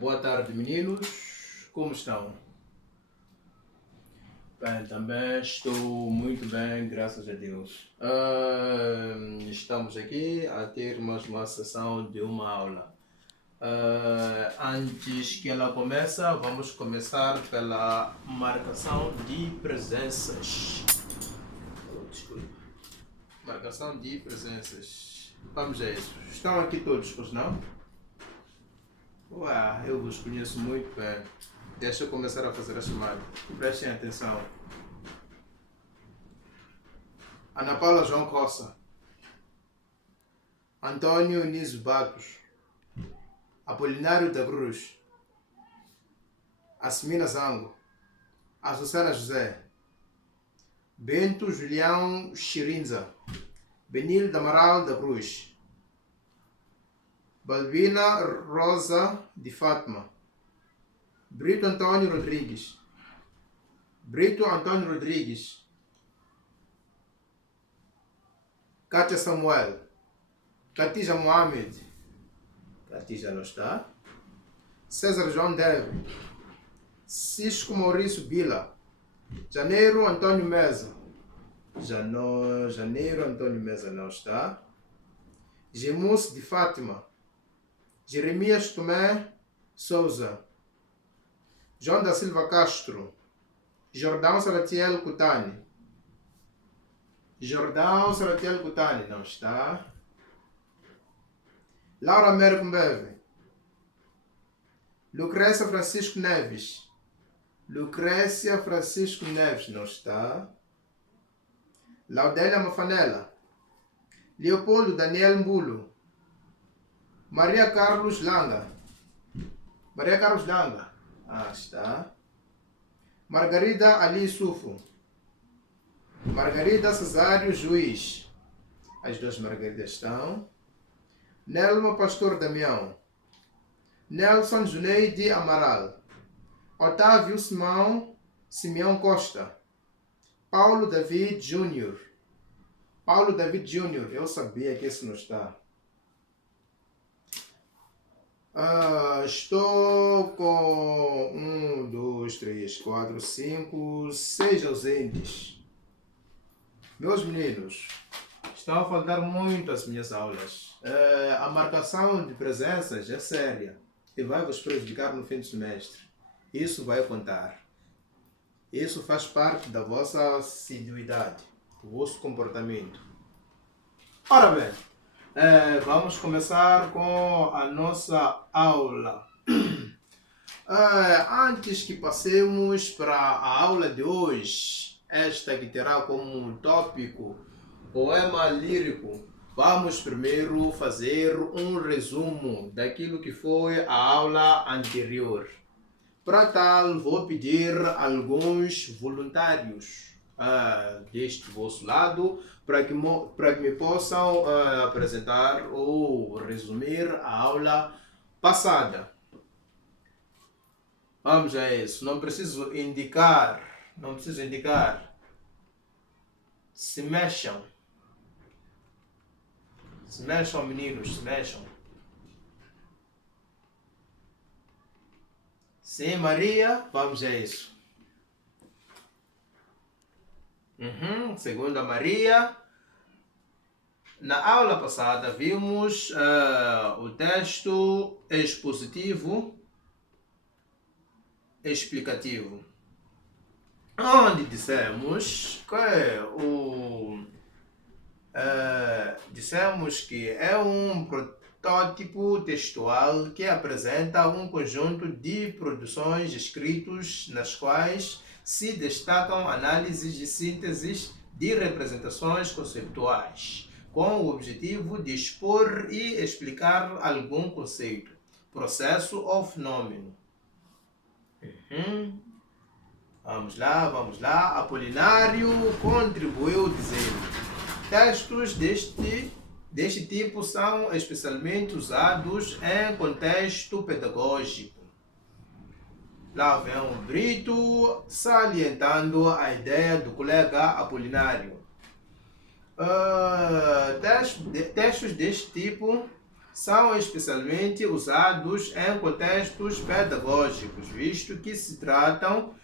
Boa tarde, meninos. Como estão? Bem, também estou muito bem, graças a Deus. Estamos aqui a ter mais uma sessão de uma aula. Antes que ela comece, vamos começar pela marcação de presenças. Desculpa. Marcação de presenças. Vamos a isso. Estão aqui todos, pois não? Uau, eu vos conheço muito bem. Deixa eu começar a fazer a chamada. Prestem atenção. Ana Paula João Costa, Antônio Niso Batos, Apolinário da Cruz, Asmina Zango, Açucena José, Bento Julião Chirinza, Benil Damaral da Cruz, Balbina Rosa de Fátima, Brito Antônio Rodrigues, Kátia Samuel, Katija Mohamed, Katija não está, César João Deve, Cisco Maurício Bila, Janeiro Antônio Meza, Janeiro Antônio Meza não está, Gemus de Fátima, Jeremias Tomé Souza, João da Silva Castro, Jordão Salatiel Cutani, não está, Laura Américo Mbeve, Lucrécia Francisco Neves, não está, Laudélia Mafanella, Leopoldo Daniel Mbulo, Maria Carlos Langa, está, Margarida Ali Sufo, Margarida Cesário Juiz, as duas Margaridas estão, Nelma Pastor Damião, Nelson Juneide Amaral, Otávio Simeão Costa, Paulo David Júnior, eu sabia que esse não está. Estou com 1, 2, 3, 4, 5, 6 ausentes. Meus meninos, estão a faltar muito as minhas aulas. A marcação de presenças é séria e vai vos prejudicar no fim do semestre. Isso vai contar. Isso faz parte da vossa assiduidade, do vosso comportamento. Ora bem, vamos começar com a nossa aula. Antes que passemos para a aula de hoje, esta que terá como tópico poema lírico, vamos primeiro fazer um resumo daquilo que foi a aula anterior. Para tal, vou pedir alguns voluntários deste vosso lado para que me possam apresentar ou resumir a aula passada. Vamos a isso. Não preciso indicar. Se mexam. Se mexam, meninos, se mexam. Sim, Maria, vamos a isso. Segunda Maria. Na aula passada vimos o texto expositivo explicativo, onde dissemos que é um protótipo textual que apresenta um conjunto de produções escritos nas quais se destacam análises e sínteses de representações conceituais, com o objetivo de expor e explicar algum conceito, processo ou fenômeno. Vamos lá. Apolinário contribuiu dizendo: textos deste tipo são especialmente usados em contexto pedagógico. Lá vem o Brito salientando a ideia do colega Apolinário. Textos deste tipo são especialmente usados em contextos pedagógicos, visto que se tratam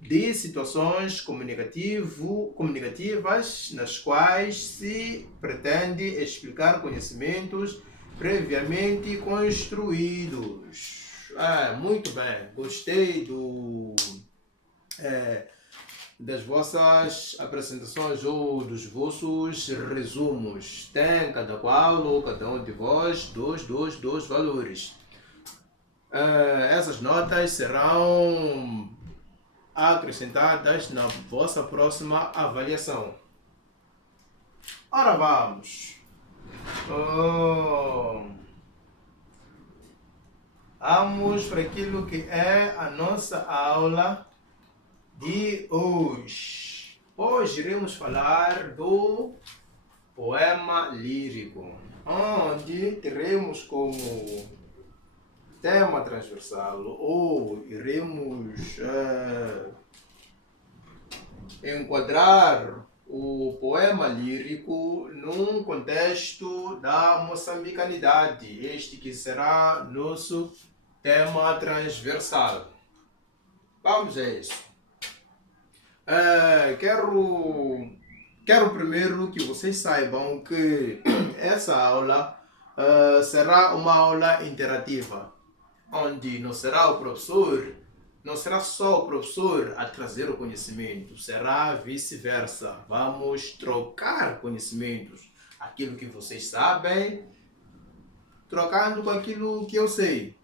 de situações comunicativas nas quais se pretende explicar conhecimentos previamente construídos. Muito bem, gostei das vossas apresentações ou dos vossos resumos. Tem cada qual ou cada um de vós dois valores. Essas notas serão acrescentadas na vossa próxima avaliação. Ora vamos. Vamos para aquilo que é a nossa aula de hoje. Hoje iremos falar do poema lírico, onde teremos como tema transversal ou iremos enquadrar o poema lírico num contexto da moçambicanidade, este que será nosso tema transversal. Vamos a isso. Quero primeiro que vocês saibam que essa aula será uma aula interativa, onde não será só o professor a trazer o conhecimento, será vice-versa. Vamos trocar conhecimentos, aquilo que vocês sabem, trocando com aquilo que eu sei.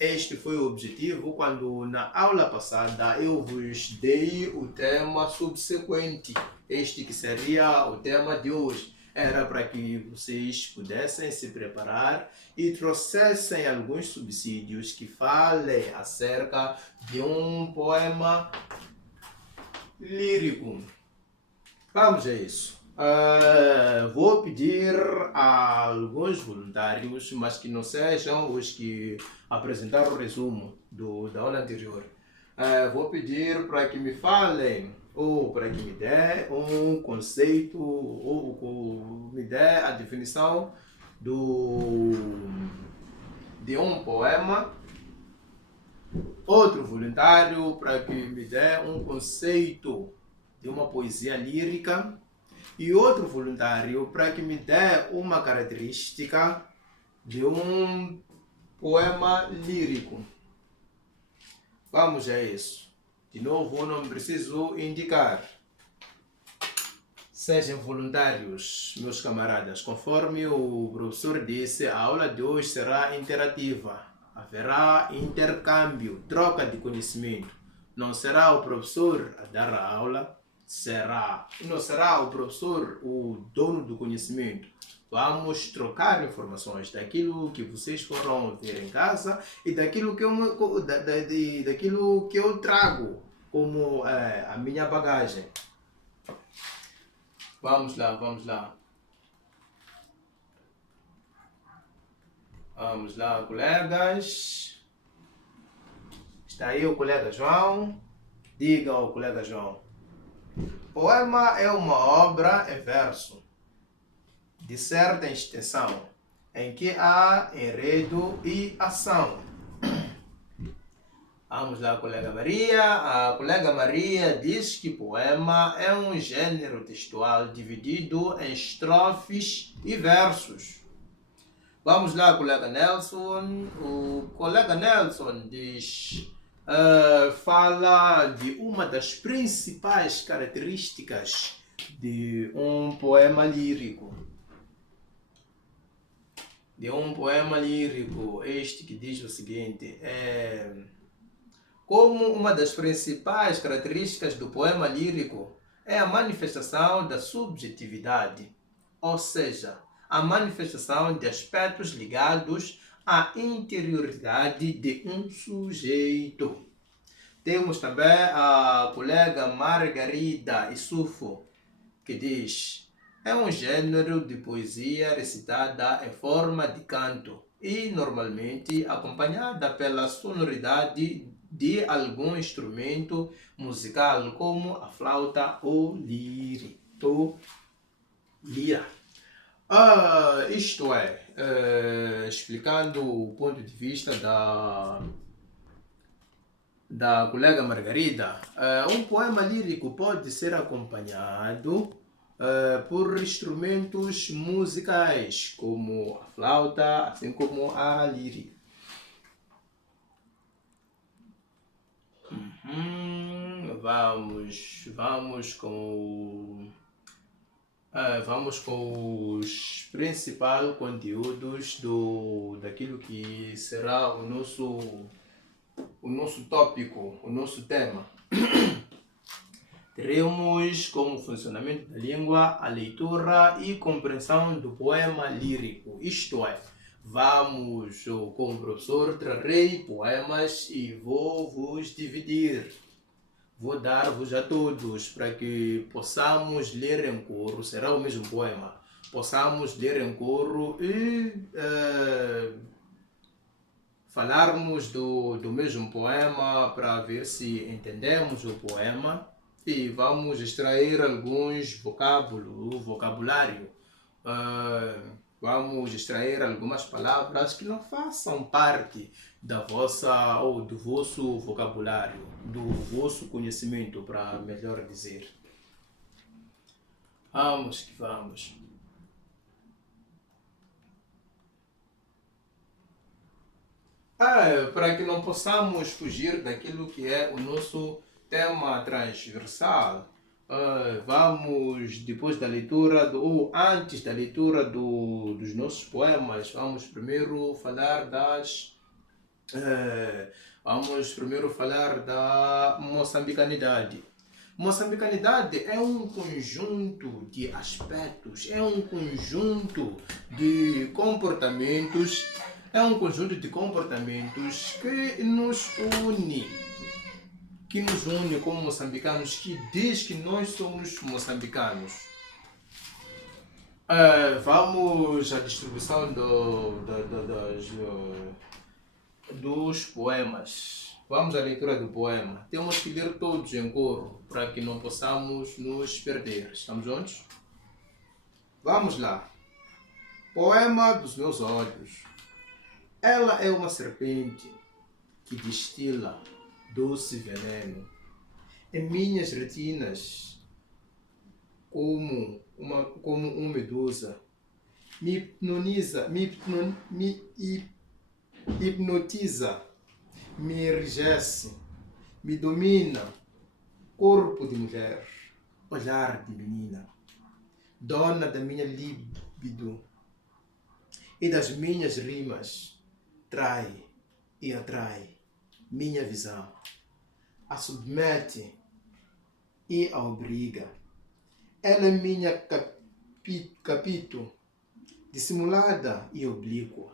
Este foi o objetivo quando na aula passada eu vos dei o tema subsequente. Este que seria o tema de hoje. Era para que vocês pudessem se preparar e trouxessem alguns subsídios que falem acerca de um poema lírico. Vamos a isso. Vou pedir a alguns voluntários, mas que não sejam os que apresentaram o resumo da aula anterior. Vou pedir para que me falem ou para que me dê um conceito ou me dê a definição de um poema. Outro voluntário para que me dê um conceito de uma poesia lírica. E outro voluntário para que me dê uma característica de um poema lírico. Vamos a isso. De novo, não preciso indicar. Sejam voluntários, meus camaradas. Conforme o professor disse, a aula de hoje será interativa. Haverá intercâmbio, troca de conhecimento. Não será o professor a dar a aula, não será o professor o dono do conhecimento. Vamos trocar informações daquilo que vocês foram ver em casa e daquilo que eu trago como a minha bagagem. Vamos lá. Vamos lá, colegas. Está aí o colega João. Diga ao colega João. Poema é uma obra em verso de certa extensão, em que há enredo e ação. Vamos lá, colega Maria. A colega Maria diz que poema é um gênero textual dividido em estrofes e versos. Vamos lá, colega Nelson. O colega Nelson diz... fala de uma das principais características de um poema lírico. Este que diz o seguinte: como uma das principais características do poema lírico é a manifestação da subjetividade, ou seja, a manifestação de aspectos ligados à interioridade de um sujeito. Temos também a colega Margarida Isufo, que diz: é um gênero de poesia recitada em forma de canto e normalmente acompanhada pela sonoridade de algum instrumento musical como a flauta ou lira. Isto é, explicando o ponto de vista da colega Margarida, um poema lírico pode ser acompanhado por instrumentos musicais, como a flauta, assim como a lírica. Vamos com os principais conteúdos daquilo que será o nosso tópico, o nosso tema. Teremos como funcionamento da língua a leitura e compreensão do poema lírico, isto é, vamos com o professor trarei poemas e vou vos dividir. Vou dar-vos a todos para que possamos ler em coro, será o mesmo poema, possamos ler em coro e falarmos do mesmo poema para ver se entendemos o poema e vamos extrair alguns vocabulário. Vamos extrair algumas palavras que não façam parte da vossa ou do vosso vocabulário, do vosso conhecimento, para melhor dizer. Vamos que vamos. Para que não possamos fugir daquilo que é o nosso tema transversal, vamos, depois da leitura, ou antes da leitura dos nossos poemas, vamos primeiro falar da moçambicanidade. Moçambicanidade é um conjunto de aspectos, é um conjunto de comportamentos, que nos une como moçambicanos, que diz que nós somos moçambicanos. Vamos à distribuição dos poemas. Vamos à leitura do poema. Temos que ler todos em coro para que não possamos nos perder. Estamos juntos? Vamos lá. Poema dos meus olhos. Ela é uma serpente que destila doce veneno em minhas retinas, como uma medusa. Me hipnotiza, me enrijece, me domina. Corpo de mulher, olhar de menina, dona da minha libido e das minhas rimas, trai e atrai minha visão, a submete e a obriga. Ela é minha capito, dissimulada e oblíqua.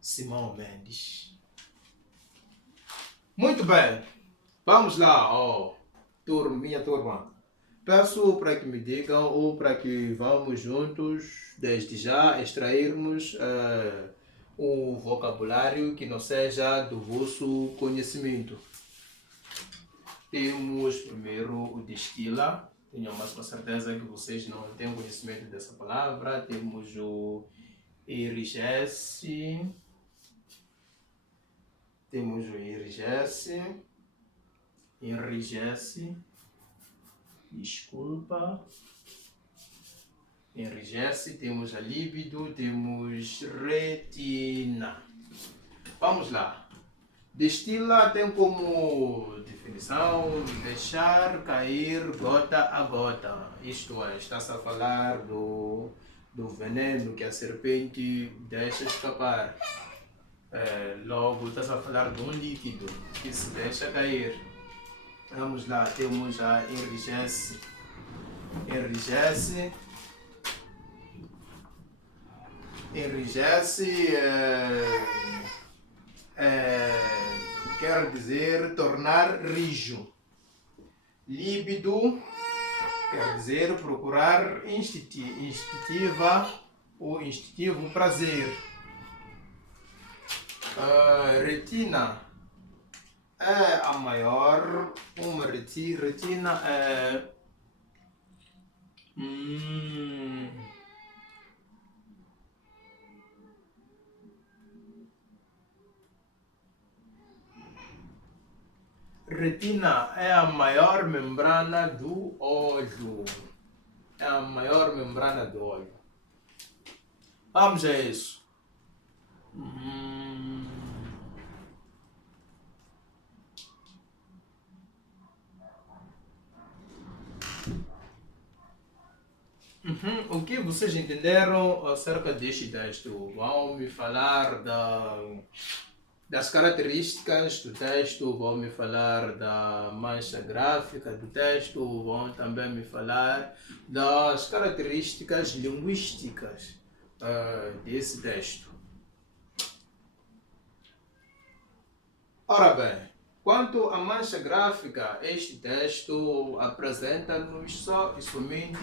Simão Mendes. Muito bem, vamos lá, minha turma. Peço para que me digam ou para que vamos juntos, desde já, extrairmos um vocabulário que não seja do vosso conhecimento. Temos primeiro o destila. Tenho mais com certeza que vocês não têm conhecimento dessa palavra. Temos o enrijece. Enrijece. Desculpa. Enrijece. Temos a líbido. Temos retina. Vamos lá. Destila tem como definição deixar cair gota a gota. Isto é, está-se a falar do veneno que a serpente deixa escapar. Logo, está-se a falar de um líquido que se deixa cair. Vamos lá, temos a enrijece. Enrijece quer dizer tornar rijo. Líbido quer dizer procurar instintiva ou instintivo prazer. Retina é a maior. Retina é Retina é a maior membrana do olho. É a maior membrana do olho. Vamos a isso. O que vocês entenderam acerca deste texto? Vão me falar das características do texto, vão me falar da mancha gráfica do texto, vão também me falar das características linguísticas desse texto. Ora bem, quanto à mancha gráfica, este texto apresenta-nos só e somente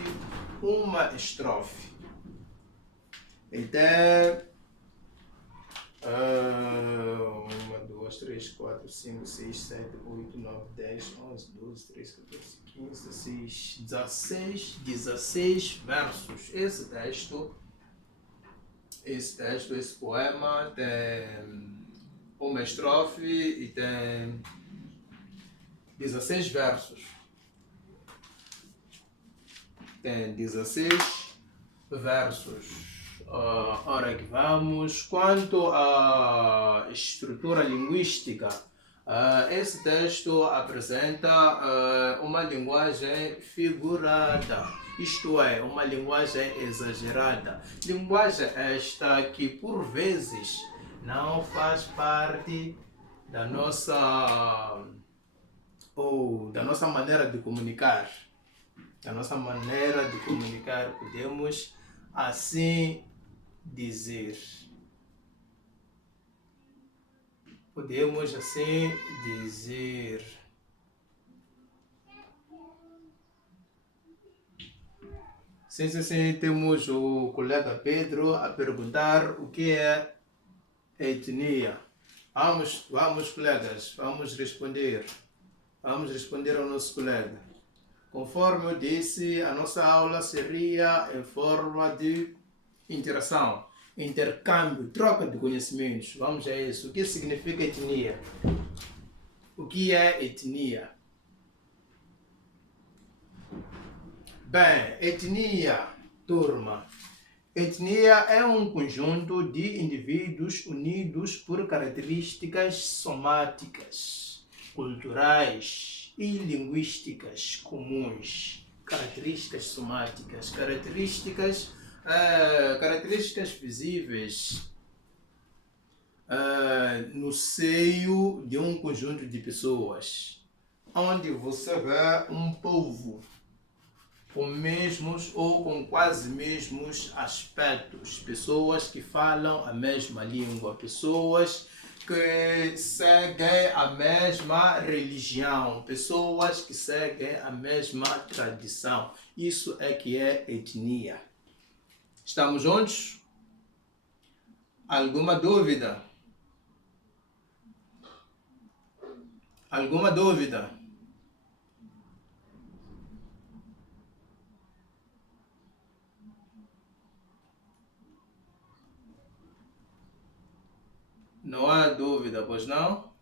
uma estrofe. Então, 1, 2, 3, 4, 5, 6, 7, 8, 9, 10, 11, 12, 13, 14, 15, 16, 16 versos. Esse poema tem uma estrofe e tem 16 versos. Tem 16 versos. Ora que vamos. Quanto à estrutura linguística, esse texto apresenta uma linguagem figurada, isto é, uma linguagem exagerada. Linguagem esta que por vezes não faz parte da nossa maneira de comunicar. Da nossa maneira de comunicar, podemos assim dizer. Podemos assim dizer. Sim, temos o colega Pedro a perguntar o que é etnia. Vamos colegas, vamos responder ao nosso colega. Conforme eu disse, a nossa aula seria em forma de interação, intercâmbio, troca de conhecimentos. Vamos a isso. O que significa etnia? O que é etnia? Bem, etnia, turma. Etnia é um conjunto de indivíduos unidos por características somáticas, culturais e linguísticas comuns. Características somáticas, características visíveis no seio de um conjunto de pessoas, onde você vê um povo com mesmos ou com quase mesmos aspectos, pessoas que falam a mesma língua, pessoas que seguem a mesma religião, pessoas que seguem a mesma tradição. Isso é que é etnia. Estamos juntos? Alguma dúvida? Alguma dúvida? Não há dúvida, pois não?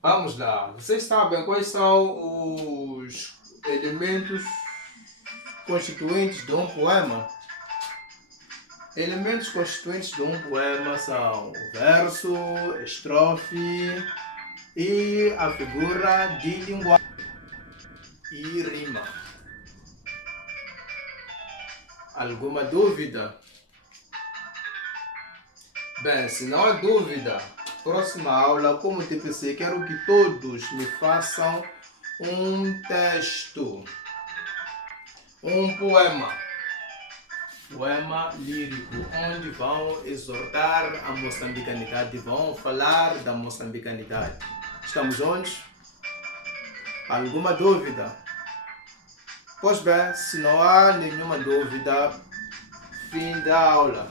Vamos lá. Vocês sabem quais são os elementos constituintes de um poema? Elementos constituintes de um poema são o verso, a estrofe e a figura de linguagem e rima. Alguma dúvida? Bem, se não há dúvida, próxima aula, como TPC, quero que todos me façam um texto, um poema lírico, onde vão exortar a moçambicanidade, vão falar da moçambicanidade. Estamos juntos? Alguma dúvida? Pois bem, se não há nenhuma dúvida, fim da aula.